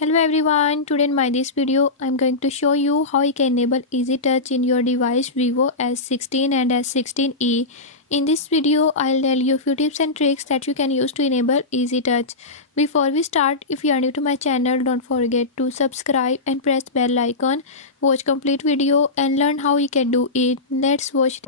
Hello everyone, today in this video I'm going to show you how you can enable easy touch in your device Vivo S16 and S16e. In this video I'll tell you a few tips and tricks that you can use to enable easy touch. Before we start, if you are new to my channel, don't forget to subscribe and press bell icon. Watch complete video and learn how you can do it. Let's watch.